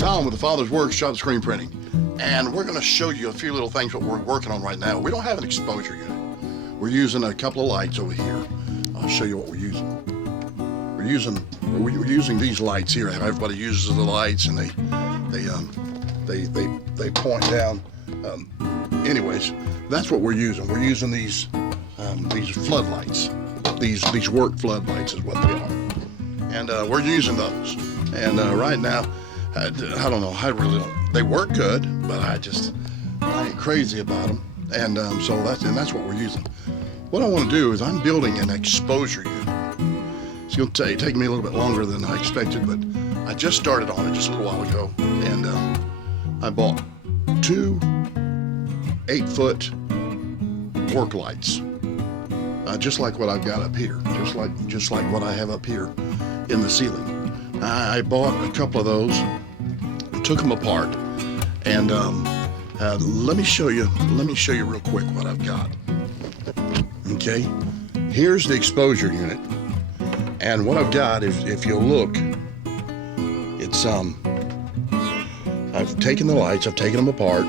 Tom with the Father's Workshop Screen Printing, and we're going to show you a few little things what we're working on right now. We don't have an exposure unit. We're using a couple of lights over here. I'll show you what we're using. We're using these lights here. Everybody uses the lights, and they point down. Anyways, that's what we're using. We're using these floodlights. These work floodlights is what they are, and we're using those. And right now, I don't know. I really don't. They work good, but I ain't crazy about them. And so that's what we're using. What I want to do is I'm building an exposure unit. It's going to take me a little bit longer than I expected, but I just started on it just a little while ago, and I bought 2 8-foot work lights, just like what I've got up here, just like what I have up here in the ceiling. I bought a couple of those, took them apart, and let me show you real quick what I've got. Okay, here's the exposure unit, and what I've got is, if you look, it's I've taken the lights, I've taken them apart.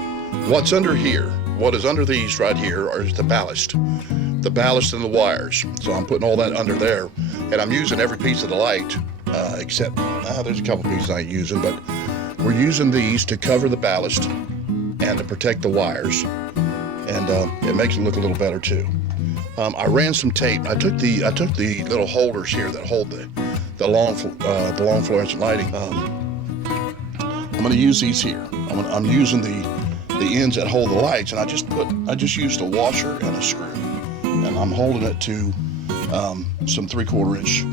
What's under here, what is under these right here, is the ballast and the wires. So I'm putting all that under there, and I'm using every piece of the light except there's a couple pieces I ain't using, but we're using these to cover the ballast and to protect the wires, and it makes it look a little better too. I ran some tape. I took the little holders here that hold the long fluorescent lighting. I'm going to use these here. I'm using the ends that hold the lights, and I just used a washer and a screw, and I'm holding it to some 3/4 inch.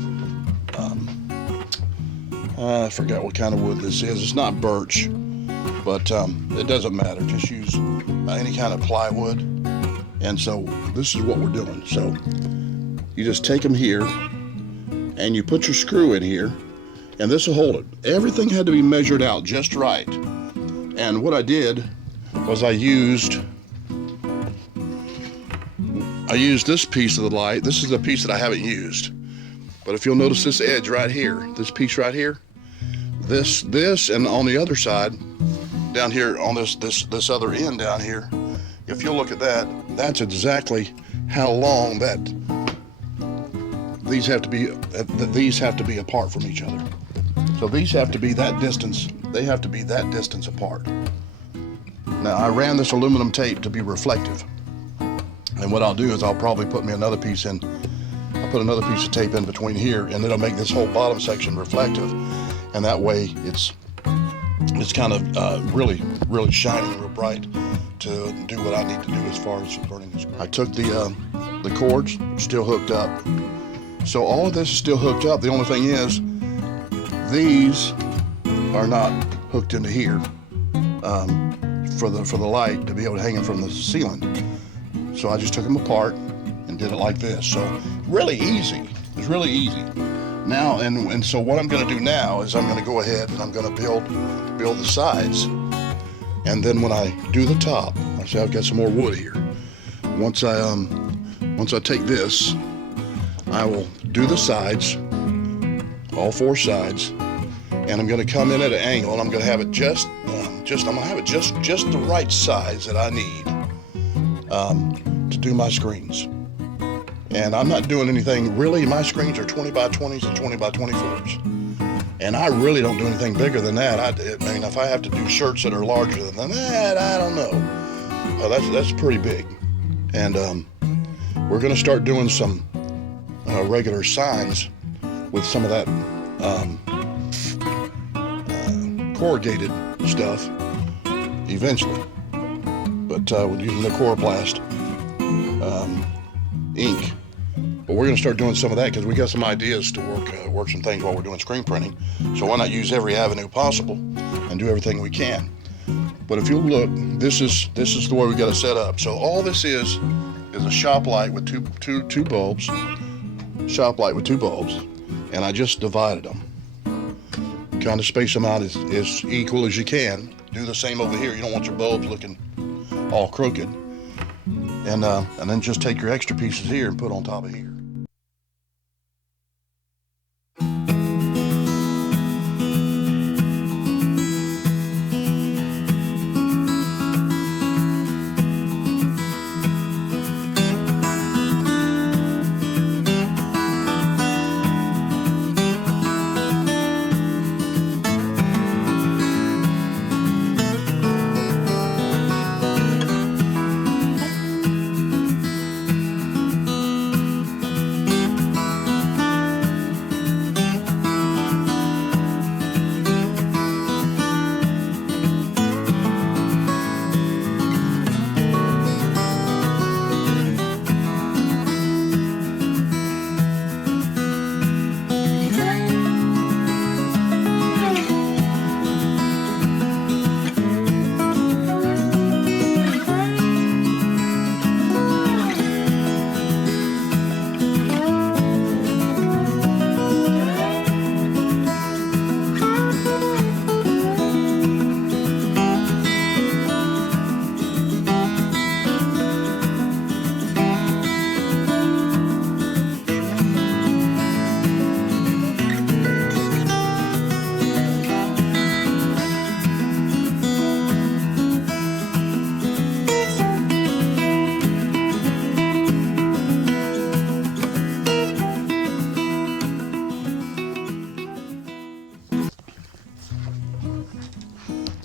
I forgot what kind of wood this is. It's not birch, but it doesn't matter. Just use any kind of plywood. And so this is what we're doing. So you just take them here, and you put your screw in here, and this will hold it. Everything had to be measured out just right. And what I did was I used this piece of the light. This is the piece that I haven't used. But if you'll notice this edge right here, this piece right here, this, and on the other side, down here on this other end down here, if you'll look at that, that's exactly how long that these have to be apart from each other. So these have to be that distance. They have to be that distance apart. Now I ran this aluminum tape to be reflective, and what I'll do is I'll probably put me another piece in. I'll put another piece of tape in between here, and it'll make this whole bottom section reflective, and that way it's kind of really shiny, real bright, to do what I need to do as far as burning this. I took the cords, still hooked up. So all of this is still hooked up. The only thing is, these are not hooked into here for the light to be able to hang them from the ceiling. So I just took them apart and did it like this. So really easy. It's really easy. Now, and so what I'm going to do now is I'm going to go ahead and I'm going to build the sides. And then when I do the top, I say I've got some more wood here. Once I take this, I will do the sides, all 4 sides, and I'm going to come in at an angle, and I'm going to have it just the right size that I need to do my screens. And I'm not doing anything really. My screens are 20 by 20s and 20 by 24s. And I really don't do anything bigger than that. I mean, if I have to do shirts that are larger than that, I don't know. That's pretty big. And we're going to start doing some regular signs with some of that corrugated stuff eventually. But we're using the Coroplast ink. But we're going to start doing some of that because we got some ideas to work some things while we're doing screen printing. So why not use every avenue possible and do everything we can? But if you look, this is the way we got it set up. So all this is a shop light with two bulbs. Shop light with 2 bulbs, and I just divided them. Kind of space them out as equal as you can. Do the same over here. You don't want your bulbs looking all crooked. And then just take your extra pieces here and put on top of here.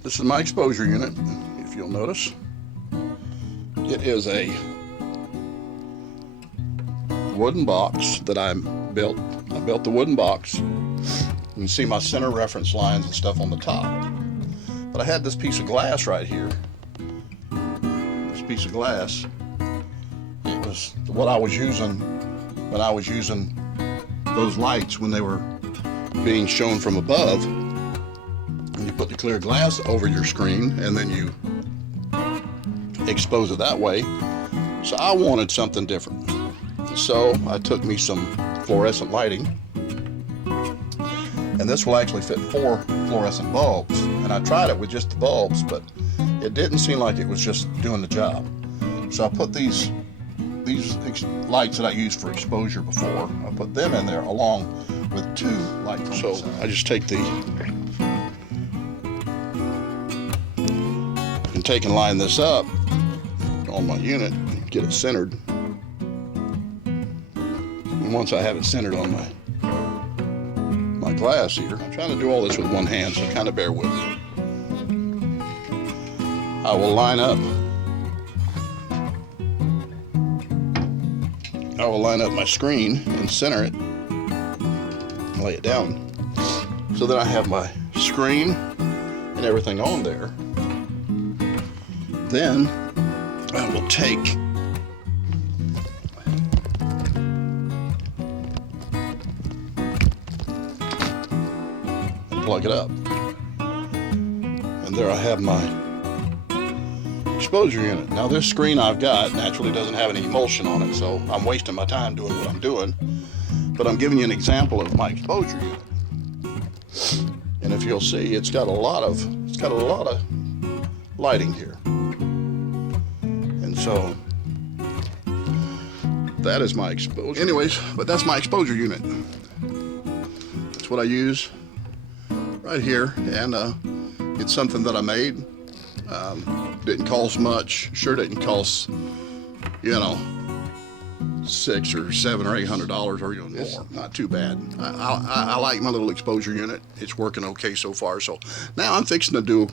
This is my exposure unit, if you'll notice. It is a wooden box that I built. I built the wooden box. You can see my center reference lines and stuff on the top. But I had this piece of glass right here. This piece of glass, it was what I was using when I was using those lights when they were being shown from above. And you put the clear glass over your screen and then you expose it that way. So I wanted something different. So I took me some fluorescent lighting, and this will actually fit 4 fluorescent bulbs. And I tried it with just the bulbs, but it didn't seem like it was just doing the job. So I put these lights that I used for exposure before, I put them in there along with 2 lights. So I just take and take and line this up on my unit, get it centered. And once I have it centered on my glass here, I'm trying to do all this with one hand, so kind of bear with me. I will line up my screen and center it and lay it down. So then I have my screen and everything on there. Then I will take and plug it up. And there I have my exposure unit. Now this screen I've got naturally doesn't have any emulsion on it, so I'm wasting my time doing what I'm doing. But I'm giving you an example of my exposure unit. And if you'll see, it's got a lot of lighting here. And so that is my exposure. Anyways, but that's my exposure unit. That's what I use right here, and it's something that I made. Didn't cost much. Sure didn't cost, you know, $600 or $700 or $800 or even more. Not too bad. I like my little exposure unit. It's working okay so far. So now I'm fixing to do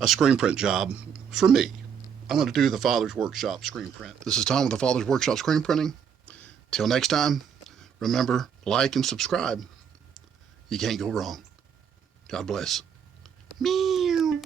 a screen print job for me. I'm going to do the Father's Workshop screen print. This is Tom with the Father's Workshop screen printing. Till next time, remember, like and subscribe. You can't go wrong. God bless. Meow.